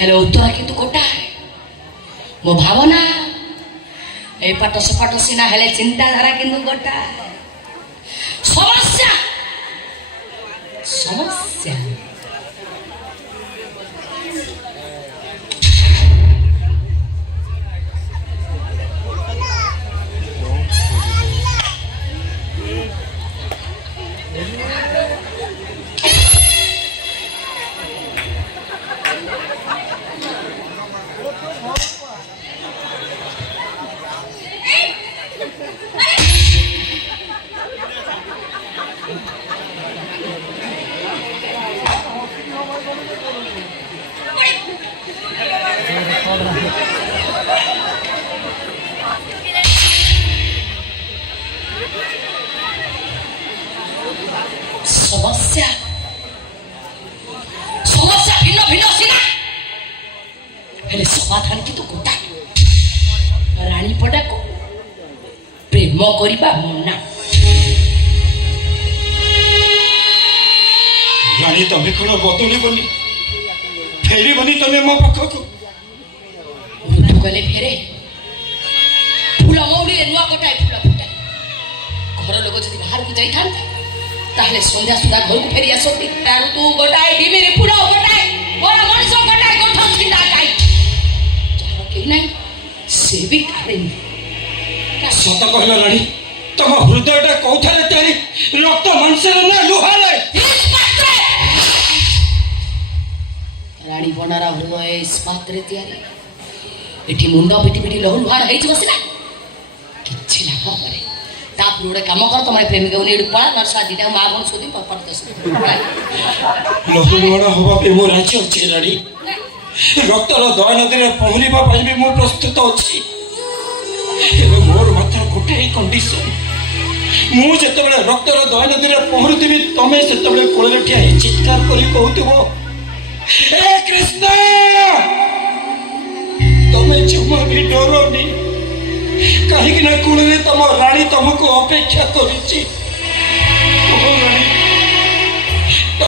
hello उत्तर किंतु गोटा मो भावना ए पाट सपाट सीना हेले चिंताधारा किंतु गोटा समस्या समस्या समस्या समस्या भिन्न भिन्न सीना हेले समाधान की तो गोटा रानी पड़ा को प्रेम करिबा मना रानी तमें कौन बदली बनी फेरी बनी तमें मो पाखक ऋतु गले फेरे फूल मौली नुआ गोटाए फूल फुटाए घर लोक जदि बाहर को जाई थांते ताहले संध्या सुधा घर को फेरी आसती तार तू गोटाए डिमिरी फूल गोटाए बड़ा मनुष्य गोटाए गोठ छिंदा जाई जार के नहीं से भी कारेनी सत कहला रानी तम हृदयटा कौथले तयारी रक्त मांसर ना लुहारे रानी बनारा हृदय इस्पात रे तयारी एठी मुंडा पिटी पिटी लहु लुहार हेइ बसिला किछि लाभ करे ताप रोडे काम कर तमाय प्रेमिका उनी पळा वर्षा दिटा मा बन सोदी पपड़ दस लहु लुहार होबा पे मो राज्य अछि रानी रक्तर दय नदी रे पहुरिबा पई भी मो प्रस्तुत अछि एबे मोर मात्र गोटे कंडीशन मु जेतबेले रक्तर दय नदी रे पहुरुथिबी तमे सेतबेले कोळे ठिया चित्कार करी कहउथिबो ए कृष्ण तमें जमा भी डरोनी कहीं ना कूड़े तम रानी तुमको अपेक्षा करी रानी